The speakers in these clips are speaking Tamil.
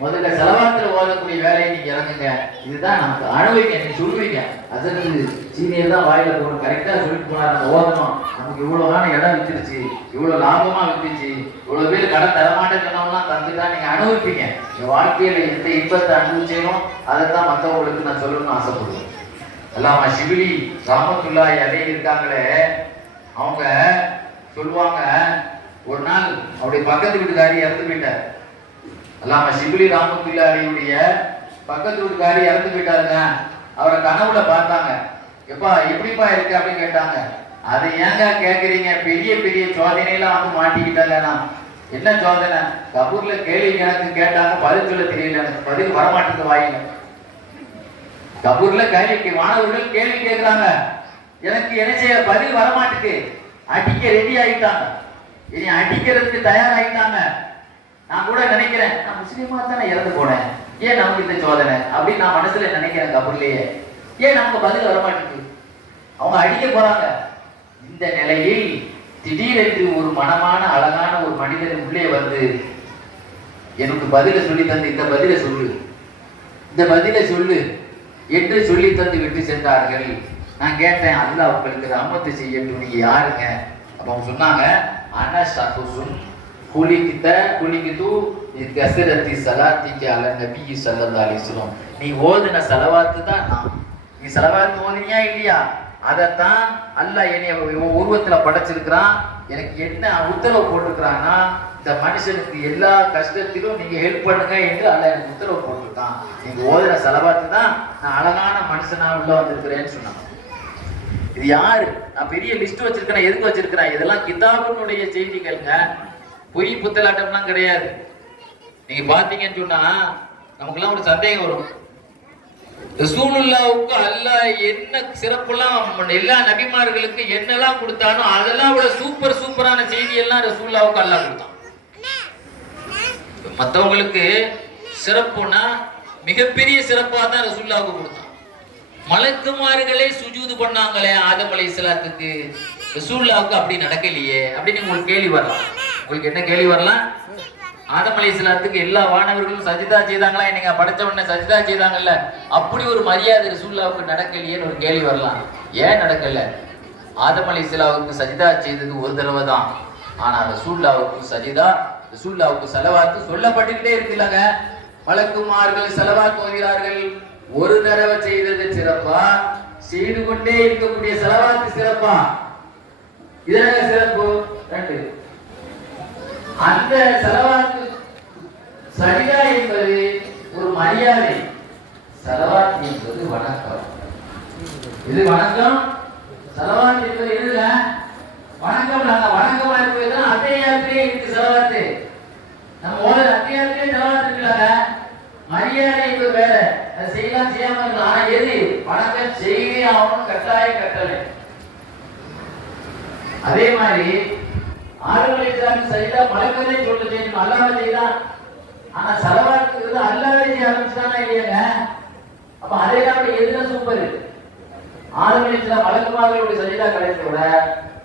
முதல்ல செலவாத்துல ஓதக்கூடிய வேலையை நீங்க இறங்குங்க. இதுதான் நமக்கு அனுபவிங்க. நீங்க சொல்லுவீங்க அதற்கு சீனியர் தான் வாயில போகணும், கரெக்டா சொல்லிட்டு போனா நம்ம ஓதணும். நமக்கு இவ்வளவுதான இடம் வித்துருச்சு, இவ்வளவு லாபமா வித்துச்சு, இவ்வளவு பேர் கடன் தரமாட்டேன்னு சொன்னவங்களாம் தந்துட்டா நீங்க அனுபவிப்பீங்க. என் வாழ்க்கையில எந்த இன்பத்தை அனுபவிச்சேனோ அதைத்தான் மற்றவங்களுக்கு நான் சொல்லணும்னு ஆசைப்படுவேன். அல்லாமா ஷிபிலி ரஹ்மத்துல்லாஹி அலைஹி இருக்காங்களே, அவங்க சொல்லுவாங்க, ஒரு நாள் அவருடைய பக்கத்து வீட்டுக்காரி இறந்து போயிட்டார். அல்லாமா ஷிபிலி ரஹ்மத்துல்லாஹி அலைஹியுடைய பக்கத்து வீட்டுக்காரி இறந்து போயிட்டாருங்க. அவரை கனவுல பார்த்தாங்க. எப்பா எப்படிப்பா இருக்கு அப்படின்னு கேட்டாங்க. அதை ஏங்க கேட்குறீங்க, பெரிய பெரிய சோதனையெல்லாம் வந்து மாட்டிக்கிட்டாங்க. நான் என்ன சோதனை? கபூர்ல கேள்வி எனக்கு கேட்டாங்க, பதில் சொல்ல தெரியல, எனக்கு பதில் வரமாட்டேங்குது வாயில. கபூர்ல கேள்வி மாணவர்கள் கேள்வி கேட்கிறாங்க, எனக்கு என்ன செய்ய பதில் வரமாட்டுக்கு. அடிக்க ரெடி ஆகிட்டாங்க, இனி அடிக்கிறதுக்கு தயாராகிட்டாங்க. நான் கூட நினைக்கிறேன், நான் முஸ்லீமா தானே இறந்து போனேன், ஏன் நமக்கு இந்த சோதனை அப்படின்னு நான் மனசுல நினைக்கிறேன். கபூர்லயே ஏன் நமக்கு பதில் வரமாட்டேங்குது. அவங்க அடிக்க போறாங்க. இந்த நிலையில் திடீரென்று ஒரு மனமான அழகான ஒரு மனிதன் உள்ளே வந்து எனக்கு பதில சொல்லி தந்து, இந்த பதில சொல்லு, இந்த பதில சொல்லு என்று சொல்லி தந்து விட்டு சென்றார்கள். நான் கேட்டேன், அல்லாஹ் உங்களுக்கு ரஹ்மத்து செய்யட்டும், நீங்க யாருங்க? அப்ப அவங்க சொன்னாங்க, அனா ஷாகுசுன் குலிகிது கஸரத்தி ஸலாத்திக அலா நபி ஸல்லல்லாஹு அலைஹி வஸல்லம். நீ ஓதுன ஸலவாத்து தான் நான். நீ ஸலவாத் ஓதுனியா இல்லையா, அதைத்தான் அல்லாஹ் என்னைய உருவத்துல படைச்சிருக்கிறான். எனக்கு என்ன உத்தரவு போட்டிருக்கிறான்னா, இந்த மனுஷனுக்கு எல்லா கஷ்டத்திலும் நீங்க ஹெல்ப் பண்ணுங்க என்று அல்லாஹ் எனக்கு உத்தரவு போட்டிருக்கான். நீங்க ஓதுற ஸலவாத்து தான் நான் அழகான மனுஷனா உள்ள வந்திருக்கிறேன்னு சொன்னாங்க. இது யாரு? நான் பெரிய லிஸ்ட் வச்சிருக்கிறேன். எதுக்கு வச்சிருக்கிறேன்? இதெல்லாம் கிதாபுனுடைய செய்திகள்ங்க, பொய் புத்தலாட்டம்லாம் கிடையாது. நீங்க பாத்தீங்கன்னு சொன்னா நமக்குலாம் ஒரு சந்தேகம் வரும், ரசூலுல்லாஹ்வுக்கு அல்லாஹ் என்ன சிறப்புலாம் எல்லா நபிமார்களுக்கு என்னெல்லாம் கொடுத்தானோ அதெல்லாம் விட சூப்பரான செய்தி எல்லாம் ரசூலுல்லாஹ்வுக்கு அல்லாஹ் கொடுத்தான். மற்றவங்களுக்கு சிறப்புனா மிகப்பெரிய சிறப்பா தான் ரசூலுல்லாஹ்வுக்கு கொடுத்தான். மலக்குமார்களே சுஜூது பண்ணாங்களே ஆதம் அலைஹிஸ்ஸலாத்துக்கு, ரசூலுல்லாஹ்வுக்கு அப்படி நடக்கலையே அப்படின்னு உங்களுக்கு கேள்வி வரலாம். உங்களுக்கு என்ன கேள்வி வரலாம்? ஆதம் அலைஹிஸ்ஸலாத்துக்கு எல்லா வானவர்களும் சஜிதா செய்தாங்களா, நீங்க படைச்ச உடனே சஜிதா செய்தாங்கல்ல, அப்படி ஒரு மரியாதை ரசூலுல்லாஹ்வுக்கு நடக்கலையேன்னு ஒரு கேள்வி வரலாம். ஏன் நடக்கல? ஆதம் அலைஹிஸ்ஸலாத்துக்கு சஜிதா செய்தது ஒரு தடவை தான். ஆனா ரசூலுல்லாஹ்வுக்கு ஸலவாத்து சொல்லப்பட்டுக்கிட்டே இருக்குல்லங்க. மலக்குமார்கள் ஸலவாத் ஓதுகிறார்கள். ஒரு தடவை செய்தது சிறப்பா, செய்து கொண்டே இருக்கக்கூடிய ஸலவாத்து சிறப்பா? இதனால சிறப்பு ரெண்டு. அந்த ஸலவாத்து சஜிதா என்பது ஒரு மரியாதை, ஸலவாத் என்பது வணக்கம். இது வணக்கம், ஸலவாத் என்பது எதுங்க? வணக்கம். நாங்க வணக்கமா இருப்பதுதான் அத்தியாயத்திலே இருக்கு ஸலவாத்து. நம்ம ஓட அத்தியாயத்திலே ஸலவாத் இருக்குல்லங்க. மரியாதை என்பது வேற, அது செய்யலாம் செய்யாம இருக்கலாம். ஆனா எது வணக்கம் செய்தே ஆகணும், கட்டாய கட்டளை. அதே மாதிரி ஆதம் அலைஹிஸ்ஸலாம் சஜிதா மலக்குகளே சொல்ல செய்யணும், அல்லாஹ் செய்தான். ஆனா ஸலவாத்துங்கிறது அல்லாஹ்வே செய்ய ஆரம்பிச்சானா இல்லையாங்க? அப்ப அதே தான் எதுல சூப்பர்? ஆதம் அலைஹிஸ்ஸலாம் மலக்குமார்களுடைய சஜிதா கிடைச்சதோட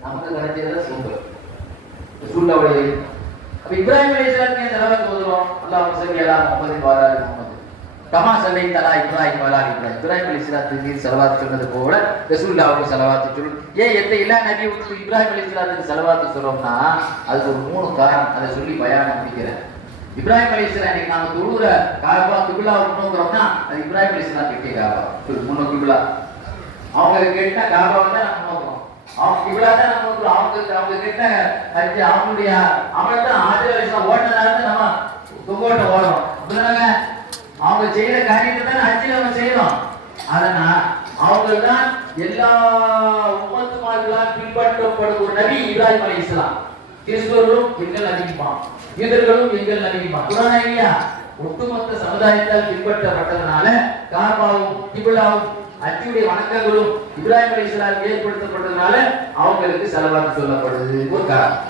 நமக்கு கிடைச்சது சூப்பர் ரசூலுல்லாஹ்வுடைய. அப்ப இப்ராஹிம் அலைஹிஸ்ஸலாத்துக்கு ஸலவாத் ஓதுறோம், அல்லாஹும்ம ஸல்லி அலா முஹம்மதின் வ அலா ஆலி முஹம்மத் கமா ஸல்லைத அலா இப்ராஹிம் வ அலா ஆலி இப்ராஹிம். இப்ராஹிம் அலைஹிஸ்ஸலாத்துக்கு ஸலவாத் சொன்னது போல ரசூலுல்லாஹ்வுக்கு ஸலவாத் சொல்லணும். ஏன் எல்லா நபியுக்கும் இப்ராஹிம் அலைஹிஸ்ஸலாத்துக்கு ஸலவாத் சொல்றோம்னா அதுக்கு ஒரு 3 காரணம். அதை சொல்லி பயானம் முடிக்கிறேன். இப்ராஹிம் அலைஹிஸ்ஸலாம் இன்னைக்கு நாம தொழுற காபா கிப்லாவை முன்னோக்குறோம்னா அது இப்ராஹிம் அலைஹிஸ்ஸலாம் கிட்டே காபா முன்னோ கிப்லா. அவங்க கேட்ட காபாவை தான் நம்ம முன்னோக்குறோம், அவங்க கிப்லா தான் நம்ம முன்னோக்குறோம். அவங்க கேட்ட ஹஜ் அவங்களுடைய அமல் தான் ஹஜ் அலைஹிஸ்ஸலாம் ஓடுனதால தான் நம்ம துங்கோட்ட ஓடுறோம். அப்படிதானங்க? அவங்க செய்யற காரியத்தை தான் ஹஜ்ஜில நம்ம செய்யறோம். அதனால அவங்க தான் எல்லா உம்மத்துமார்களால் பின்பற்றப்படும் ஒரு நபி இப்ராஹிம் அலைஹிஸ்ஸலாம். கிறிஸ்தவர்களும் எங்கள் நபிப்பான், யூதர்களும் எங்கள் நபிப்பான். குர்ஆன் இல்லையா? ஒட்டுமொத்த சமுதாயத்தால் பின்பற்றப்பட்டதனால காபாவும் கிப்லாவும் ஹஜ்ஜுடைய வணக்கங்களும் இப்ராஹிம் அலைஹிஸ்ஸலாம் ஏற்படுத்தப்பட்டதனால அவங்களுக்கு ஸலவாத் சொல்லப்படுது. ஒரு காரணம்.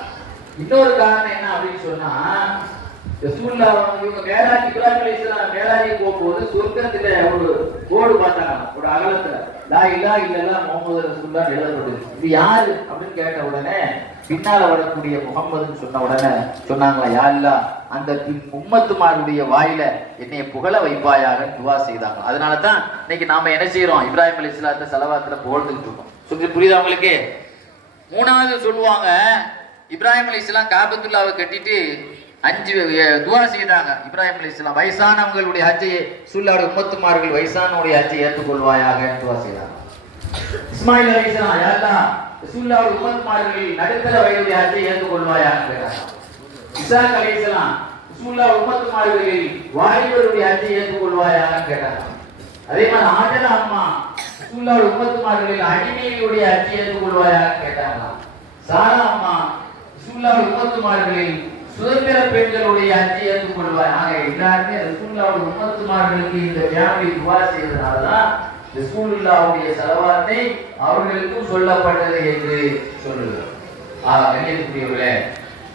இன்னொரு காரணம் என்ன அப்படின்னு சொன்னா, ரசூலுல்லாஹ் இவங்க மேராஜ் இப்ராஹிம் அலைஹிஸ்ஸலாம் மேராஜுக்கு போகும்போது சொர்க்கத்துல ஒரு போர்டு பார்த்தாங்க, ஒரு அகலத்துல லா இலாஹ இல்லல்லாஹ் முஹம்மது ரசூலுல்லாஹ் எழுதப்பட்டது. இது யாரு அப்படின்னு கேட்ட உடனே பின்னால வரக்கூடிய முகம்மதுன்னு சொன்ன உடனே சொன்னாங்களா, யா அல்லாஹ் அந்த உம்மத்துமாருடைய வாயில என்னை புகழ வைப்பாயாக துவா செய்தாங்க. அதனால தான் இன்னைக்கு நாம என்ன செய்யறோம், இப்ராஹிம் அலைஹிஸ்ஸலாத்தை ஸலவாத்துல புகழ்ந்துட்டு இருக்கோம். சொல்லி புரியுதா உங்களுக்கு? மூணாவது சொல்லுவாங்க, இப்ராஹிம் அலைஹிஸ்ஸலாம் காபத்துல்லாவை கட்டிட்டு 5 துவா செய்தாங்க. இப்ராஹிம் அலைஹிஸ்ஸலாம் வயசானவங்களுடைய ஹஜ்ஜை ரசூலுல்லாஹ்வுடைய உம்மத்துமார்கள் வயசானவருடைய ஹஜ்ஜை ஏற்றுக்கொள்வாயாக துவா செய்தாங்க. இஸ்மாயில் அலைஹிஸ்ஸலாம் யா அல்லாஹ் ரசூலுல்லாஹ்வுடைய உம்மத்துமார்கள் நடுத்தர வயதுடைய ஹஜ்ஜை ஏற்றுக்கொள்வாயாக கேட்டாங்க. இசாக் அலைஹிஸ்ஸலாம் ரசூலுல்லாஹ்வுடைய உம்மத்துமார்களில் வாலிபருடைய ஹஜ்ஜை ஏற்றுக்கொள்வாயாக கேட்டாங்க. அதே மாதிரி ஆஜரா அம்மா ரசூலுல்லாஹ்வுடைய உம்மத்துமார்களில் அடிமைகளுடைய ஹஜ்ஜை ஏற்றுக்கொள்வாயாக கேட்டாங்க. சாரா அம்மா ரசூலுல்லாஹ்வுடைய உம்மத்துமார்களில் சுதந்திர பெண்களுடைய ஹஜ்ஜை ஏற்றுக்கொள்வாய். ஆக எல்லாருமே ரசூலுல்லாஹ்வுடைய உம்மத்துமார்களுக்கு இந்த ஃபேமிலி துவா செய்ததனாலதான் ரசூலுல்லாஹ்வுடைய ஸலவாத்தை அவர்களுக்கும் சொல்லப்பட்டது என்று சொல்லுகிறோம். கண்ணியத்துக்குரியவர்களே,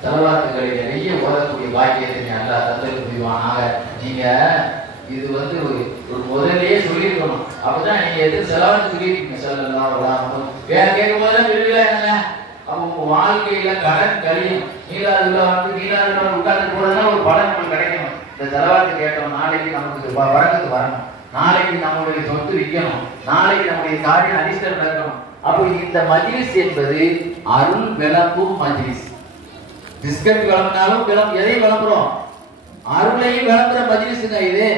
ஸலவாத்துகளை நிறைய ஓதக்கூடிய பாக்கியத்தை அல்லாஹ் தந்தல் புரிவானாக. நீங்க இது ஒரு முதல்லயே சொல்லியிருக்கணும். அப்பதான் நீங்க எது ஸலவாத் சொல்லியிருக்கீங்க ஸல்லல்லாஹு அலைஹி வஸல்லம். வேற கேட்கும் போது விடுதலை என்னங்க, அவங்க வாழ்க்கையில கடன் கழியும். நீலாதுல உட்கார்ந்து போறதுனா ஒரு பலன் நமக்கு கிடைக்கணும். இந்த ஸலவாத்து கேட்டோம், நாளைக்கு நமக்கு வரக்கத்து வரணும், நாளைக்கு நம்மளுடைய சொத்து விற்கணும், நாளைக்கு நம்முடைய காரியம் அதிர்ஷ்டம் நடக்கணும். அப்போ இந்த மஜ்லிஸ் என்பது அருள் விளம்பும் மஜ்லிஸ். பிஸ்கட் விளம்பினாலும் எதையும் விளம்புறோம், அருளையும் விளம்புற மஜ்லிஸுங்க இது.